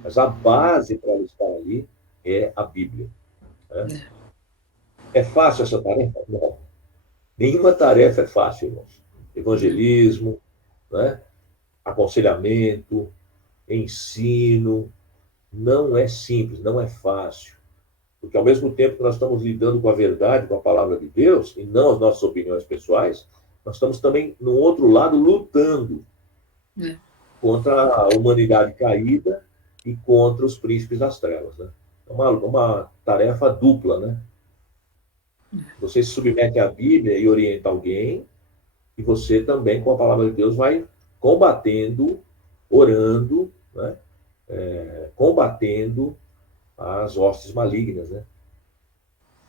mas a base para ela estar ali é a Bíblia. Né? É fácil essa tarefa? Não. Nenhuma tarefa é fácil, irmãos. Evangelismo, né? Aconselhamento, ensino, não é simples, não é fácil. Porque ao mesmo tempo que nós estamos lidando com a verdade, com a palavra de Deus, e não as nossas opiniões pessoais, nós estamos também, no outro lado, lutando contra a humanidade caída e contra os príncipes das trevas. Né? É uma tarefa dupla, né? Você se submete à Bíblia e orienta alguém, e você também, com a palavra de Deus, vai combatendo, orando, né? Combatendo as hostes malignas, né?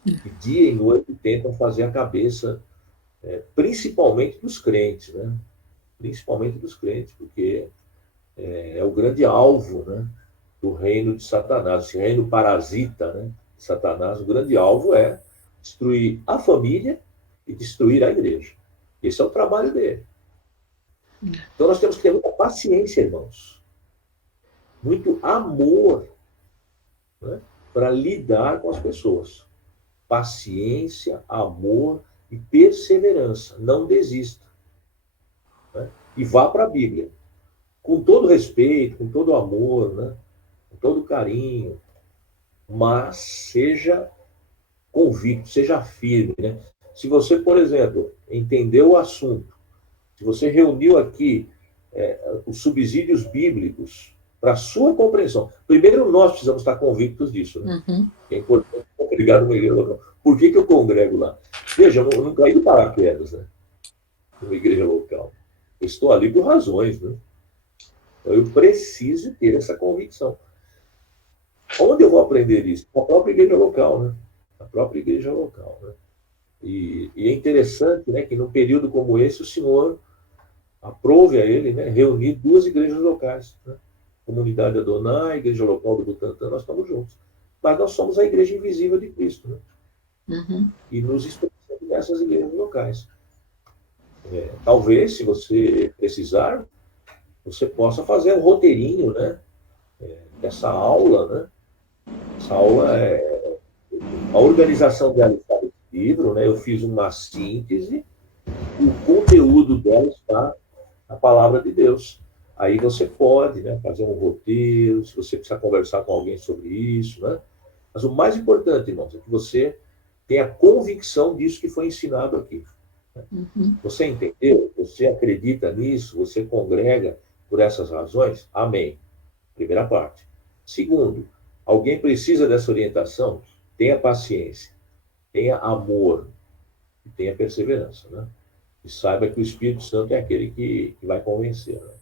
Que dia e noite tentam fazer a cabeça, principalmente dos crentes, né? Principalmente dos crentes, porque é o grande alvo, né? Do reino de Satanás, esse reino parasita, né? De Satanás, o grande alvo é destruir a família e destruir a igreja. Esse é o trabalho dele. Então nós temos que ter muita paciência, irmãos. Muito amor, né? Para lidar com as pessoas. Paciência, amor e perseverança. Não desista. Né? E vá para a Bíblia. Com todo respeito, com todo amor, né? Com todo carinho. Mas seja convicto, seja firme. Né? Se você, por exemplo, entendeu o assunto, se você reuniu aqui os subsídios bíblicos para a sua compreensão, primeiro nós precisamos estar convictos disso. Né? É importante congregar numa igreja local. Por que eu congrego lá? Veja, eu não caí do paraquedas, né? Numa igreja local. Eu estou ali por razões, né? Então eu preciso ter essa convicção. Onde eu vou aprender isso? Na própria igreja local, né? Na própria igreja local, né? E é interessante, né, que num período como esse o Senhor aprove a ele, né, reunir duas igrejas locais, né? Comunidade Adonai, igreja local do Butantã, nós estamos juntos. Mas nós somos a igreja invisível de Cristo, né? E nos expressamos nessas igrejas locais. Talvez, se você precisar, você possa fazer um roteirinho, né? Dessa aula, né? Essa aula a organização dela está no livro, né? Eu fiz uma síntese, o conteúdo dela está na palavra de Deus. Aí você pode, né, fazer um roteiro, se você precisar conversar com alguém sobre isso, né? Mas o mais importante, irmãos, é que você tenha convicção disso que foi ensinado aqui. Né? Você entendeu? Você acredita nisso? Você congrega por essas razões? Amém. Primeira parte. Segundo, alguém precisa dessa orientação? Tenha paciência, tenha amor e tenha perseverança, né? E saiba que o Espírito Santo é aquele que vai convencer. Né?